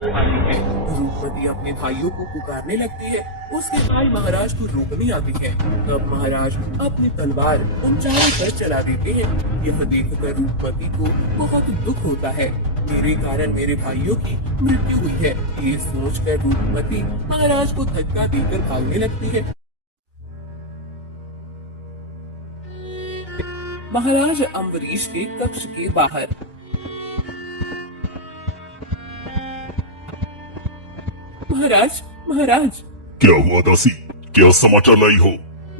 आती है। रूपमती अपने भाइयों को पुकारने लगती है। उसके भाई महाराज को रोकने आते हैं। तब महाराज अपनी तलवार उन चारों पर चला देते हैं। यह देखकर रूपमती को बहुत दुख होता है। मेरे कारण मेरे भाइयों की मृत्यु हुई है। ये सोचकर रूपमती महाराज को धक्का देकर भागने लगती है। महाराज अम्बरीश के कक्ष के बाहर। महाराज, महाराज, क्या हुआ दासी? क्या समाचार लाई हो?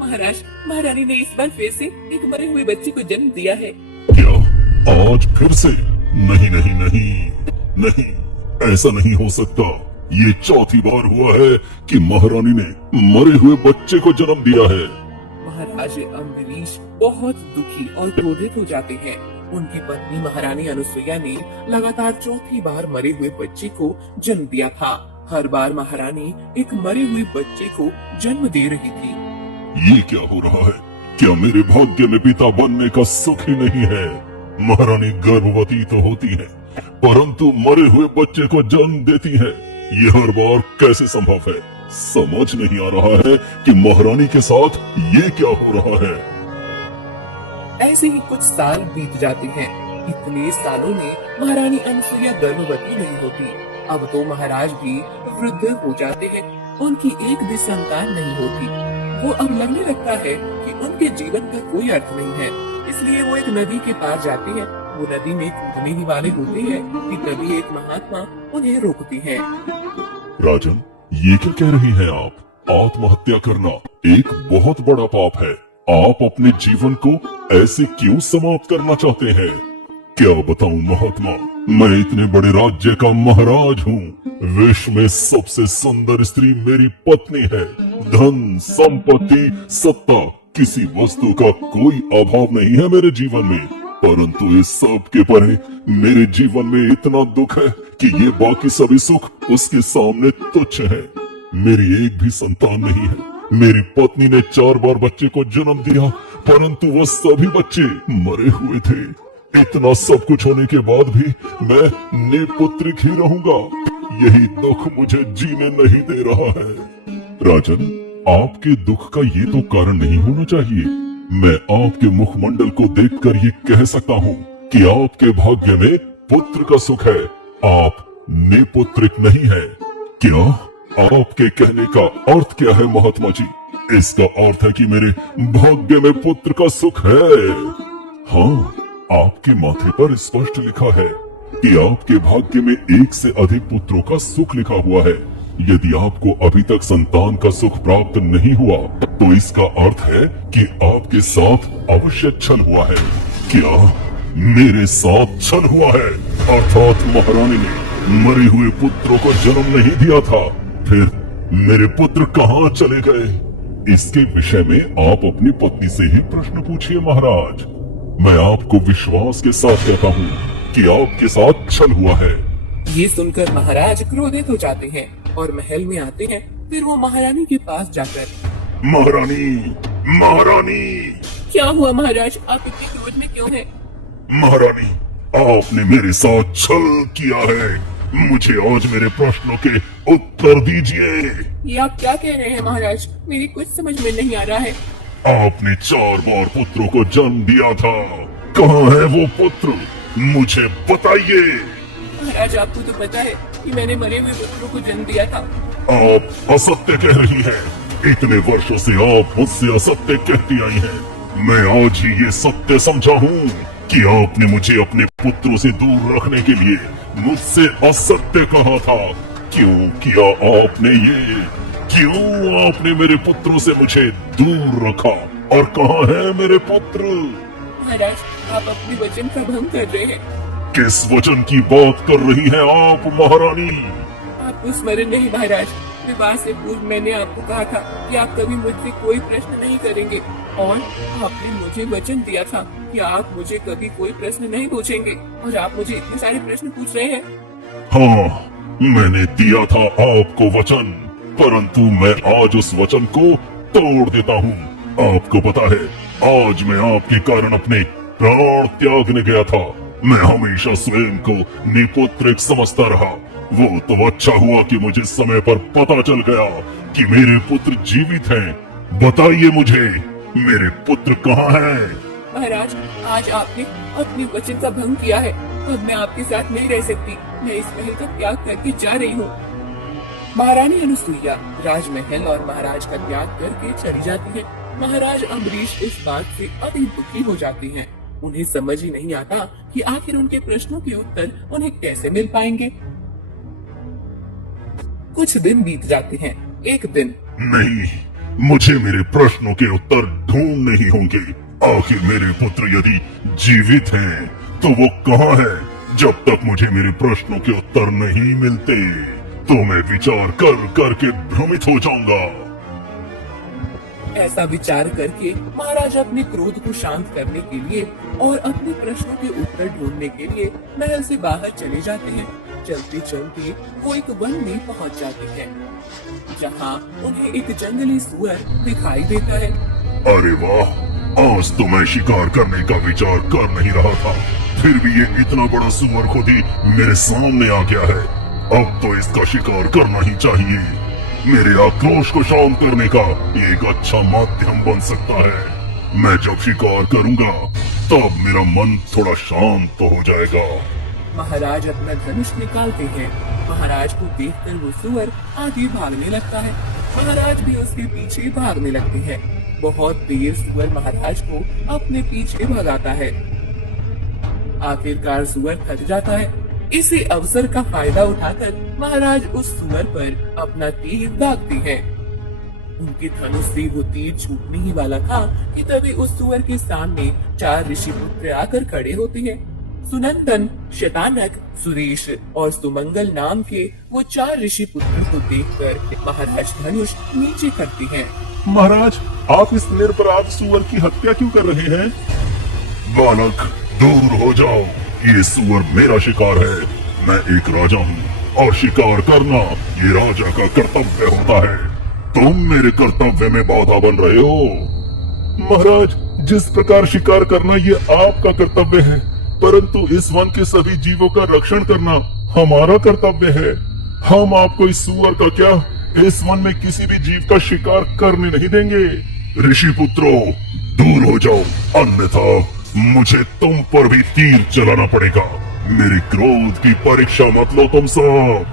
महाराज, महारानी ने इस बार फिर से एक मरे हुए बच्चे को जन्म दिया है। क्या आज फिर से? नहीं नहीं नहीं नहीं, ऐसा नहीं हो सकता। ये चौथी बार हुआ है कि महारानी ने मरे हुए बच्चे को जन्म दिया है। महाराज अम्बरीश बहुत दुखी और क्रोधित हो जाते हैं। उनकी पत्नी महारानी अनुसुईया ने लगातार चौथी बार मरे हुए बच्चे को जन्म दिया था। हर बार महारानी एक मरे हुए बच्चे को जन्म दे रही थी। ये क्या हो रहा है? क्या मेरे भाग्य में पिता बनने का सुख ही नहीं है? महारानी गर्भवती तो होती है, परंतु मरे हुए बच्चे को जन्म देती है। ये हर बार कैसे संभव है? समझ नहीं आ रहा है कि महारानी के साथ ये क्या हो रहा है। ऐसे ही कुछ साल बीत जाते हैं। इतने सालों में महारानी अनुसुईया गर्भवती नहीं होती। अब तो महाराज भी वृद्ध हो जाते हैं। उनकी एक भी संतान नहीं होती। वो अब लगने लगता है कि उनके जीवन का कोई अर्थ नहीं है। इसलिए वो एक नदी के पास जाते हैं। वो नदी में कूदने ही वाले होते हैं कि तभी एक महात्मा उन्हें रोकती है। राजन, ये क्या कह रही हैं आप? आत्महत्या करना एक बहुत बड़ा पाप है। आप अपने जीवन को ऐसे क्यों समाप्त करना चाहते हैं? क्या बताऊं महात्मा, मैं इतने बड़े राज्य का महाराज हूँ। विश्व में सबसे सुंदर स्त्री मेरी पत्नी है। धन, संपत्ति, सत्ता, किसी वस्तु का कोई अभाव नहीं है मेरे जीवन में। परंतु इस सब के परे मेरे जीवन में इतना दुख है कि ये बाकी सभी सुख उसके सामने तुच्छ है। मेरी एक भी संतान नहीं है। मेरी पत्नी ने 4 बार बच्चे को जन्म दिया, परंतु वो सभी बच्चे मरे हुए थे। इतना सब कुछ होने के बाद भी मैं निपुत्रिक ही रहूंगा। यही दुख मुझे जीने नहीं दे रहा है। राजन, आपके दुख का ये तो कारण नहीं होना चाहिए। मैं आपके मुखमंडल को देखकर ये कह सकता हूँ कि आपके भाग्य में पुत्र का सुख है। आप निपुत्रिक नहीं है। क्या आपके कहने का अर्थ क्या है महात्मा जी? इसका अर्थ है कि मेरे भाग्य में पुत्र का सुख है। हाँ, आपके माथे पर स्पष्ट लिखा है कि आपके भाग्य में एक से अधिक पुत्रों का सुख लिखा हुआ है। यदि आपको अभी तक संतान का सुख प्राप्त नहीं हुआ तो इसका अर्थ है कि आपके साथ अवश्य छल हुआ है। क्या मेरे साथ छल हुआ है? अर्थात महारानी ने मरे हुए पुत्रों को जन्म नहीं दिया था। फिर मेरे पुत्र कहाँ चले गए? इसके विषय में आप अपनी पत्नी से ही प्रश्न पूछिए महाराज। मैं आपको विश्वास के साथ कहता हूँ कि आपके साथ छल हुआ है। ये सुनकर महाराज क्रोधित हो जाते हैं और महल में आते हैं। फिर वो महारानी के पास जाकर, महारानी, महारानी। क्या हुआ महाराज, आप इतने क्रोध में क्यों हैं? महारानी, आपने मेरे साथ छल किया है। मुझे आज मेरे प्रश्नों के उत्तर दीजिए। ये आप क्या कह रहे हैं महाराज? मेरी कुछ समझ में नहीं आ रहा है। आपने 4 बार पुत्रों को जन्म दिया था। कहाँ है वो पुत्र? मुझे बताइए। महाराज, आपको तो पता है कि मैंने मरे हुए पुत्रों को जन्म दिया था। आप असत्य कह रही हैं। इतने वर्षों से आप मुझसे असत्य कहती आई हैं। मैं आज ही ये सत्य समझा हूँ कि आपने मुझे अपने पुत्रों से दूर रखने के लिए मुझसे असत्य कहा था। क्यों किया आपने ये? क्यों आपने मेरे पुत्रों से मुझे दूर रखा? और कहाँ है मेरे पुत्र? महाराज, आप अपने वचन का भंग कर रहे हैं। किस वचन की बात कर रही हैं आप महारानी? आप स्मरण नहीं महाराज, विवाह से पूर्व मैंने आपको कहा था कि आप कभी मुझसे कोई प्रश्न नहीं करेंगे और आपने मुझे वचन दिया था कि आप मुझे कभी कोई प्रश्न नहीं पूछेंगे, और आप मुझे इतने सारे प्रश्न पूछ रहे हैं। हाँ, मैंने दिया था आपको वचन, परंतु मैं आज उस वचन को तोड़ देता हूँ। आपको पता है, आज मैं आपके कारण अपने प्राण त्यागने गया था। मैं हमेशा स्वयं को निपुत्रिक समझता रहा, वो तो अच्छा हुआ कि मुझे समय पर पता चल गया कि मेरे पुत्र जीवित हैं। बताइए मुझे, मेरे पुत्र कहाँ हैं? महाराज, आज आपने अपने वचन का भंग किया है। अब मैं आपके साथ नहीं रह सकती। मैं इस महल का त्याग करके जा रही हूँ। महारानी अनुसुईया राजमहल और महाराज का त्याग करके चली जाती है। महाराज अम्बरीश इस बात से अति दुखी हो जाते हैं। उन्हें समझ ही नहीं आता कि आखिर उनके प्रश्नों के उत्तर उन्हें कैसे मिल पाएंगे। कुछ दिन बीत जाते हैं। एक दिन नहीं, मुझे मेरे प्रश्नों के उत्तर ढूंढने ही होंगे। आखिर मेरे पुत्र यदि जीवित हैं, तो वो कहाँ हैं? जब तक मुझे मेरे प्रश्नों के उत्तर नहीं मिलते, तो मैं विचार कर करके भ्रमित हो जाऊंगा। ऐसा विचार करके महाराज अपने क्रोध को शांत करने के लिए और अपने प्रश्नों के उत्तर ढूंढने के लिए महल से बाहर चले जाते हैं। चलते चलते वो एक वन में पहुंच जाते हैं, जहां उन्हें एक जंगली सुअर दिखाई देता है। अरे वाह, आज तो मैं शिकार करने का विचार कर नहीं रहा था, फिर भी ये इतना बड़ा सुअर खुद ही मेरे सामने आ गया है। अब तो इसका शिकार करना ही चाहिए। मेरे आक्रोश को शांत करने का ये एक अच्छा माध्यम बन सकता है। मैं जब शिकार करूंगा, तब मेरा मन थोड़ा शांत तो हो जाएगा। महाराज अपना धनुष निकालते हैं। महाराज को देखकर वो सुअर आगे भागने लगता है। महाराज भी उसके पीछे भागने लगते हैं। बहुत देर सुअर महाराज को अपने पीछे भगाता है। आखिरकार सुअर थक जाता है। इसी अवसर का फायदा उठाकर महाराज उस सुअर पर अपना तीर दागते हैं। उनके धनुष से वो तीर छूटने ही वाला था कि तभी उस सुअर के सामने 4 ऋषि पुत्र आकर खड़े होते हैं। सुनंदन, शतानक, सुरेश और सुमंगल नाम के वो 4 ऋषि पुत्र को देखकर महाराज धनुष नीचे करते हैं। महाराज, आप इस निरपराध सुअर की हत्या क्यों कर रहे हैं? बालक, दूर हो जाओ। ये सुअर मेरा शिकार है। मैं एक राजा हूँ और शिकार करना ये राजा का कर्तव्य होता है। तुम मेरे कर्तव्य में बाधा बन रहे हो। महाराज, जिस प्रकार शिकार करना ये आपका कर्तव्य है, परंतु इस वन के सभी जीवों का रक्षण करना हमारा कर्तव्य है। हम आपको इस सुअर का क्या, इस वन में किसी भी जीव का शिकार करने नहीं देंगे। ऋषि पुत्रों, दूर हो जाओ, अन्यथा मुझे तुम पर भी तीर चलाना पड़ेगा। मेरे क्रोध की परीक्षा मत लो तुम सब।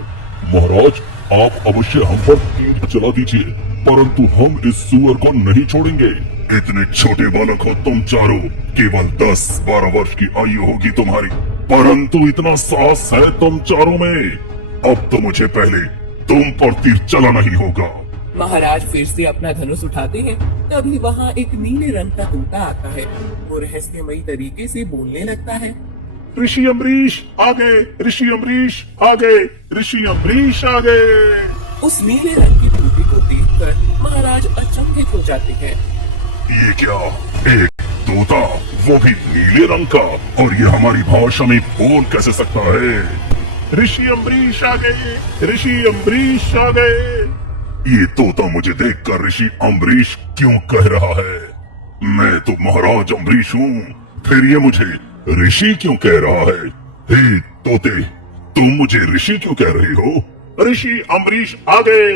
महाराज, आप अवश्य हम पर तीर चला दीजिए, परंतु हम इस सुअर को नहीं छोड़ेंगे। इतने छोटे बालक हो तुम चारों, केवल 10-12 वर्ष की आयु होगी तुम्हारी, परंतु इतना साहस है तुम चारों में। अब तो मुझे पहले तुम पर तीर चलाना ही होगा। महाराज फिर से अपना धनुष उठाते हैं। तभी वहाँ एक नीले रंग का तोता आता है। वो रहस्यमयी तरीके से बोलने लगता है। ऋषि अम्बरीश आ गए, ऋषि अम्बरीश आ गए, ऋषि अम्बरीश आ गए। उस नीले रंग के तोते को देखकर महाराज अचंभित हो जाते हैं। ये क्या, एक तोता, वो भी नीले रंग का, और ये हमारी भाषा में बोल कैसे सकता है? ऋषि अम्बरीश आ गए, ऋषि अम्बरीश आ गए। ये तोता मुझे देखकर ऋषि अम्बरीश क्यों कह रहा है? मैं तो महाराज अम्बरीश हूँ, फिर ये मुझे ऋषि क्यों कह रहा है? हे तोते, तुम मुझे ऋषि क्यों कह रहे हो? ऋषि अम्बरीश आ गए।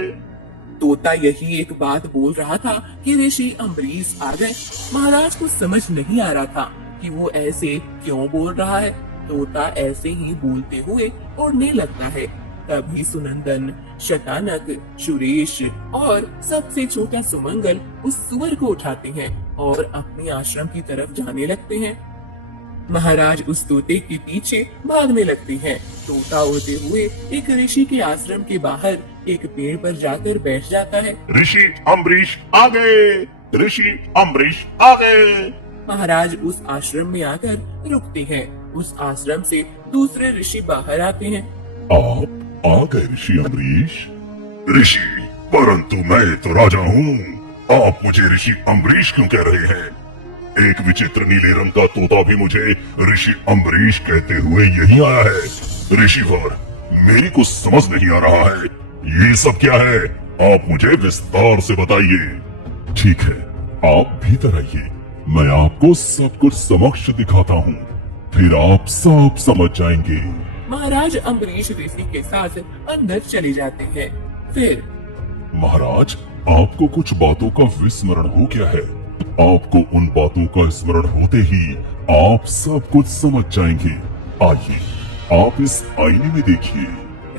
तोता यही एक बात बोल रहा था कि ऋषि अम्बरीश आ गए। महाराज को समझ नहीं आ रहा था कि वो ऐसे क्यों बोल रहा है। तोता ऐसे ही बोलते हुए उड़ने लगता है। तभी सुनंदन, शतानक, सुरेश और सबसे छोटा सुमंगल उस सुअर को उठाते हैं और अपने आश्रम की तरफ जाने लगते हैं। महाराज उस तोते के पीछे भागने लगते हैं। तोता उड़ते हुए एक ऋषि के आश्रम के बाहर एक पेड़ पर जाकर बैठ जाता है। ऋषि अम्बरीश आ गए, ऋषि अम्बरीश आ गए। महाराज उस आश्रम में आकर रुकते हैं। उस आश्रम से दूसरे ऋषि बाहर आते हैं। आप आ गए ऋषि अम्बरीश। ऋषि, परंतु मैं तो राजा हूँ, आप मुझे ऋषि अम्बरीश क्यों कह रहे हैं? एक विचित्र नीले रंग का तोता भी मुझे ऋषि अम्बरीश कहते हुए यही आया है। ऋषिवर, मेरी कुछ समझ नहीं आ रहा है, ये सब क्या है? आप मुझे विस्तार से बताइए। ठीक है, आप भीतर आइए, मैं आपको सब कुछ समक्ष दिखाता हूँ, फिर आप सब समझ जाएंगे। महाराज अम्बरीश ऋषि के साथ अंदर चले जाते हैं। फिर महाराज, आपको कुछ बातों का विस्मरण हो गया है। आपको उन बातों का स्मरण होते ही आप सब कुछ समझ जाएंगे। आइए, आप इस आईने में देखिए।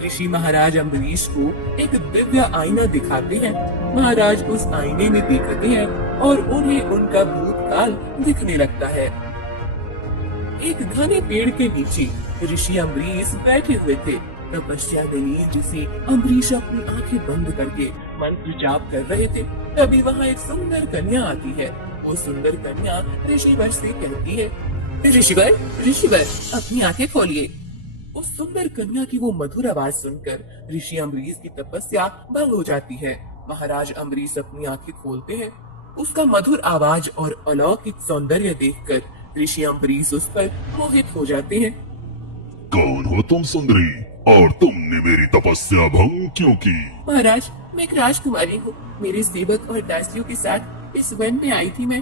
ऋषि महाराज अम्बरीश को एक दिव्य आईना दिखाते हैं। महाराज उस आईने में देखते हैं और उन्हें उनका भूतकाल दिखने लगता है। एक घने पेड़ के नीचे ऋषि अम्बरीश बैठे हुए थे। तपस्या दलील जिसे अम्बरीश अपनी आंखें बंद करके मंत्र जाप कर रहे थे। तभी वहाँ एक सुंदर कन्या आती है। वो सुंदर कन्या ऋषिवर से कहती है, ऋषिवर, ऋषिवर, अपनी आंखें खोलिए। उस सुंदर कन्या की वो मधुर आवाज सुनकर ऋषि अम्बरीश की तपस्या भंग हो जाती है। महाराज अम्बरीश अपनी आंखें खोलते हैं। उसका मधुर आवाज और अलौकिक सौंदर्य देखकर ऋषि अम्बरीश उस पर मोहित हो जाते हैं। कौन हो तुम सुंदरी, और तुमने मेरी तपस्या भंग क्यों की? महाराज, मैं एक राजकुमारी हूँ। मेरे सेवक और दासियों के साथ इस वन में आई थी मैं,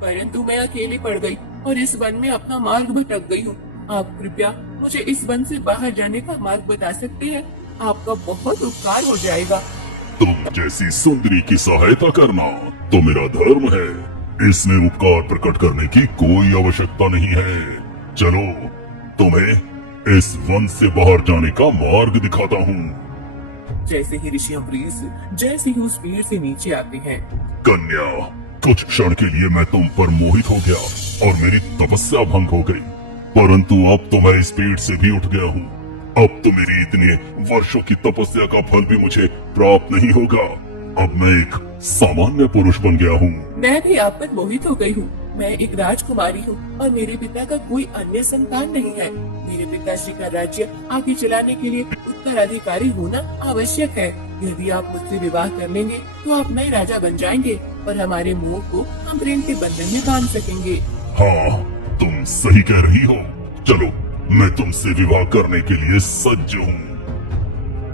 परंतु मैं अकेली पड़ गई और इस वन में अपना मार्ग भटक गई हूँ। आप कृपया मुझे इस वन से बाहर जाने का मार्ग बता सकते हैं? आपका बहुत उपकार हो जाएगा। तुम जैसी सुंदरी की सहायता करना तो मेरा धर्म है। इसमें उपकार प्रकट करने की कोई आवश्यकता नहीं है। चलो, तुम्हें इस वन से बाहर जाने का मार्ग दिखाता हूँ। जैसे ही ऋषि अम्बरीश जैसे ही उस पेड़ से नीचे आते हैं। कन्या, कुछ क्षण के लिए मैं तुम पर मोहित हो गया और मेरी तपस्या भंग हो गई, परंतु अब तो मैं इस पेड़ से भी उठ गया हूँ। अब तो मेरी इतने वर्षों की तपस्या का फल भी मुझे प्राप्त नहीं होगा। अब मैं एक सामान्य पुरुष बन गया हूँ। मैं भी आप पर मोहित हो गई हूँ। मैं एक राजकुमारी हूँ और मेरे पिता का कोई अन्य संतान नहीं है। मेरे पिताश्री का राज्य आगे चलाने के लिए उत्तराधिकारी होना आवश्यक है। यदि आप मुझसे विवाह कर लेंगे तो आप नए राजा बन जाएंगे और हमारे मोह को हम प्रेम के बंधन में बांध सकेंगे। हाँ, तुम सही कह रही हो। चलो, मैं तुमसे विवाह करने के लिए सज्ज हूँ।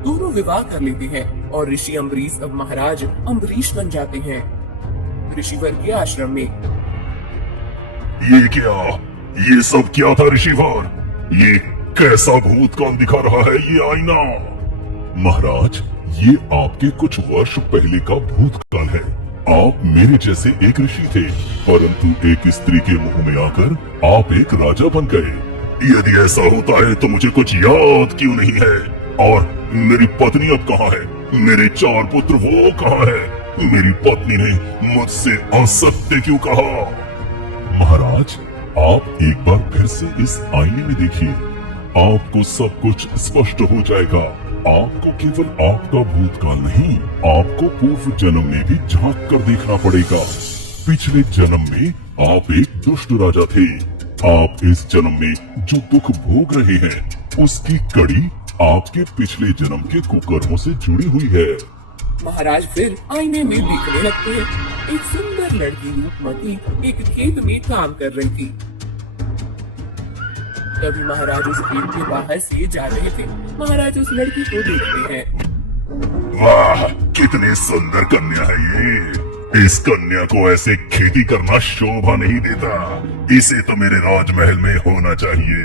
दोनों विवाह कर लेते हैं और ऋषि अम्बरीश अब महाराज अम्बरीश बन जाते हैं। ऋषिवर के आश्रम में ये क्या, ये सब क्या था ऋषिवर? ये कैसा भूतकाल दिखा रहा है ये आईना? महाराज, ये आपके कुछ वर्ष पहले का भूतकाल है। आप मेरे जैसे एक ऋषि थे, परंतु एक स्त्री के मुंह में आकर आप एक राजा बन गए। यदि ऐसा होता है तो मुझे कुछ याद क्यों नहीं है? और मेरी पत्नी अब कहाँ है? मेरे 4 पुत्र वो कहाँ है? मेरी पत्नी ने मुझसे असत्य क्यों कहा? महाराज, आप एक बार फिर से इस आईने में देखिए। आपको सब कुछ स्पष्ट हो जाएगा। आपको केवल आपका भूतकाल नहीं, आपको पूर्व जन्म में भी झांक कर देखना पड़ेगा। पिछले जन्म में आप एक दुष्ट राजा थे। आप इस जन्म में जो दुख भोग रहे हैं, उसकी कड़ी आपके पिछले जन्म के कुकर्मों से जुड़ी हुई है। महाराज फिर आईने में देखने लगते हैं। एक सुंदर लड़की रूपमती एक खेत में काम कर रही थी। तभी महाराज उस खेत के बाहर से जा रहे थे। महाराज उस लड़की को देखते हैं। वाह, कितनी सुंदर कन्या है ये। इस कन्या को ऐसे खेती करना शोभा नहीं देता। इसे तो मेरे राजमहल में होना चाहिए।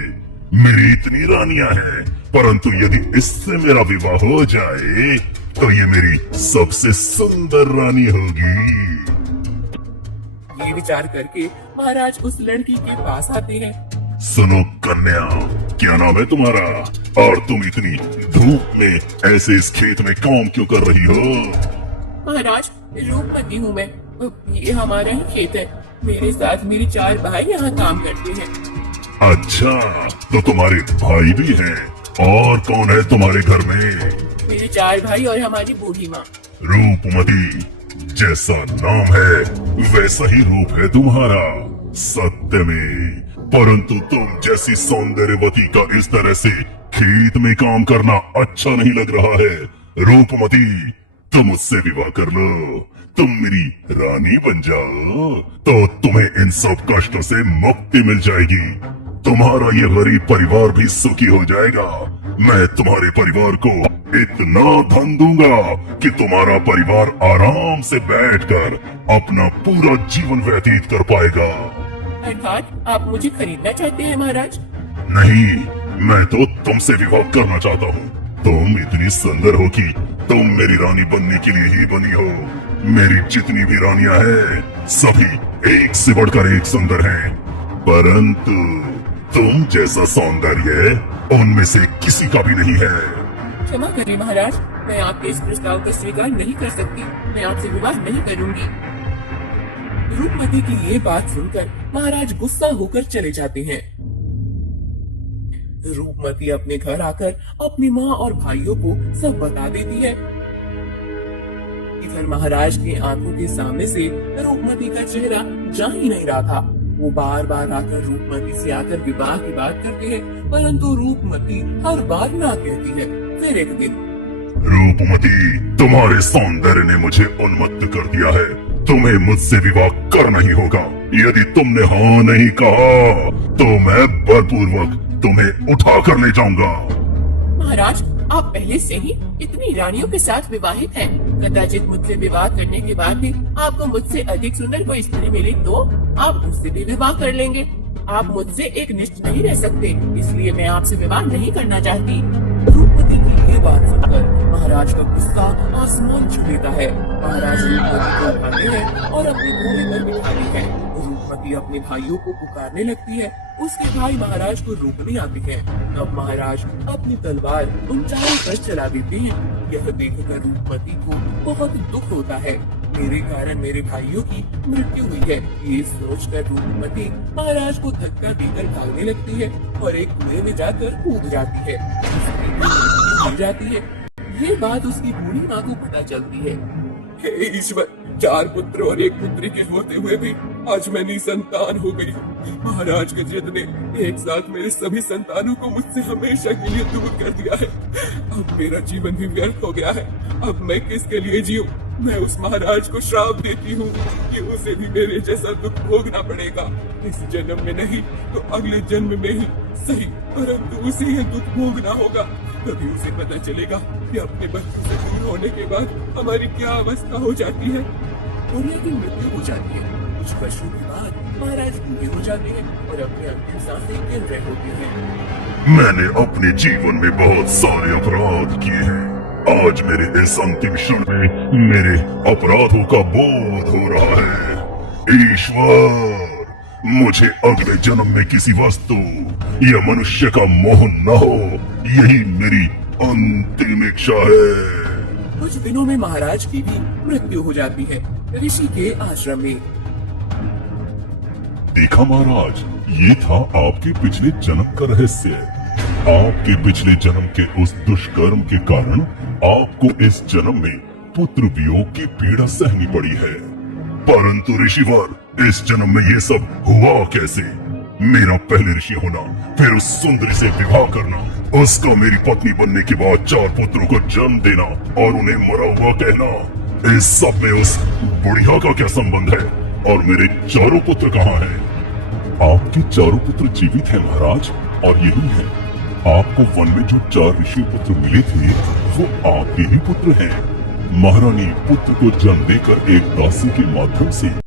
मेरी इतनी रानियां हैं, परंतु यदि इससे मेरा विवाह हो जाए तो ये मेरी सबसे सुंदर रानी होगी। ये विचार करके महाराज उस लड़की के पास आते हैं। सुनो कन्या, क्या नाम है तुम्हारा? और तुम इतनी धूप में ऐसे इस खेत में काम क्यों कर रही हो? महाराज, रूपमती हूँ मैं। ये हमारा ही खेत है। मेरे साथ मेरे 4 भाई यहाँ काम करते हैं। अच्छा, तो तुम्हारे भाई भी हैं। और कौन है तुम्हारे घर में? मेरे 4 भाई और हमारी बूढ़ी माँ। रूपमती, जैसा नाम है वैसा ही रूप है तुम्हारा, सत्य में। परंतु तुम जैसी सौंदर्यवती का इस तरह से खेत में काम करना अच्छा नहीं लग रहा है। रूपमती, तुम मुझसे विवाह कर लो। तुम मेरी रानी बन जाओ तो तुम्हें इन सब कष्टों से मुक्ति मिल जाएगी। तुम्हारा ये गरीब परिवार भी सुखी हो जाएगा। मैं तुम्हारे परिवार को इतना धन दूंगा कि तुम्हारा परिवार आराम से बैठकर अपना पूरा जीवन व्यतीत कर पाएगा। अर्थात आप मुझे खरीदना चाहते हैं महाराज? नहीं, मैं तो तुमसे विवाह करना चाहता हूँ। तुम इतनी सुंदर हो कि तुम मेरी रानी बनने के लिए ही बनी हो। मेरी जितनी भी रानियां हैं सभी एक से बढ़कर एक सुंदर हैं, परंतु तुम जैसा सौंदर्य उनमें से किसी का भी नहीं है। क्षमा करें महाराज, मैं आपके इस प्रस्ताव को स्वीकार नहीं कर सकती। मैं आपसे विवाह नहीं करूंगी। रूपमती की ये बात सुनकर महाराज गुस्सा होकर चले जाते हैं। रूपमती अपने घर आकर अपनी माँ और भाइयों को सब बता देती है। इधर महाराज की आंखों के सामने से रूपमती का चेहरा जा ही नहीं रहा था। वो बार बार आकर रूपमती से आकर विवाह की बात करते हैं, परंतु रूपमती हर बार ना कहती है। फिर एक दिन, रूपमती, तुम्हारे सौंदर्य ने मुझे उन्मत्त कर दिया है। तुम्हें मुझसे विवाह करना ही होगा। यदि तुमने हाँ नहीं कहा तो मैं बलपूर्वक तुम्हें उठा कर ले जाऊंगा। महाराज, आप पहले से ही इतनी रानियों के साथ विवाहित हैं। कदाचित मुझसे विवाह करने के बाद भी आपको मुझसे अधिक सुंदर कोई स्त्री मिली तो आप उससे भी विवाह कर लेंगे। आप मुझसे एक निष्ठ नहीं रह सकते, इसलिए मैं आपसे विवाह नहीं करना चाहती। रूपमती की ये बात सुनकर महाराज का गुस्सा आसमान छू लेता है। महाराज रूपमती को उठाते हैं और अपने घोड़े पर बिठाते हैं। रूपमती अपने भाइयों को पुकारने लगती है। उसके भाई महाराज को रोकने आते हैं। तब महाराज अपनी तलवार उन चारों पर चला देते हैं। यह देखकर रूपमती को बहुत दुख होता है। मेरे कारण मेरे भाइयों की मृत्यु हुई है। ये सोचकर रूपमती महाराज को धक्का देकर भागने लगती है और एक कुएं में जाकर कूद जाती है। गिर जाती है। ये बात उसकी बूढ़ी माँ को पता चलती है। हे ईश्वर, 4 पुत्र और 1 पुत्री के होते हुए भी आज मैं निसंतान हो गई हूँ। महाराज के जिद ने एक साथ मेरे सभी संतानों को मुझसे हमेशा के लिए दूर कर दिया है। अब मेरा जीवन भी व्यर्थ हो गया है। अब मैं किसके लिए जीऊं? मैं उस महाराज को श्राप देती हूँ कि उसे भी मेरे जैसा दुख भोगना पड़ेगा। इस जन्म में नहीं तो अगले जन्म में ही सही, परंतु उसे यह दुख भोगना होगा। तभी उसे पता चलेगा कि अपने बच्चों से दूर होने के बाद हमारी क्या अवस्था हो जाती है। दुनिया की मृत्यु हो जाती है। कुछ वर्षों के बाद महाराज बूढ़े हो जाते हैं और अपने अंतिम सांसें गिन रहे होते हैं। मैंने अपने जीवन में बहुत सारे अपराध किए हैं। आज मेरे इस अंतिम क्षण में मेरे अपराधों का बोध हो रहा है। ईश्वर, मुझे अगले जन्म में किसी वस्तु या मनुष्य का मोह न हो, यही मेरी अंतिम इच्छा है। कुछ दिनों में महाराज की भी मृत्यु हो जाती है ऋषि के आश्रम में। देखा महाराज, ये था आपके पिछले जन्म का रहस्य। आपके पिछले जन्म के उस दुष्कर्म के कारण आपको इस जन्म में पुत्र वियोग की पीड़ा सहनी पड़ी है। परंतु ऋषिवर, इस जन्म में ये सब हुआ कैसे? मेरा पहले ऋषि होना, फिर उस सुंदरी से विवाह करना, उसका मेरी पत्नी बनने के बाद 4 पुत्रों को जन्म देना और उन्हें मरा हुआ कहना, इस सब में उस बुढ़िया का क्या संबंध है? और मेरे 4 पुत्र कहाँ हैं? आपके 4 पुत्र जीवित हैं महाराज, और यही है, आपको वन में जो 4 ऋषि पुत्र मिले थे वो आपके ही पुत्र हैं। महारानी पुत्र को जन्म देकर एक दासी के माध्यम से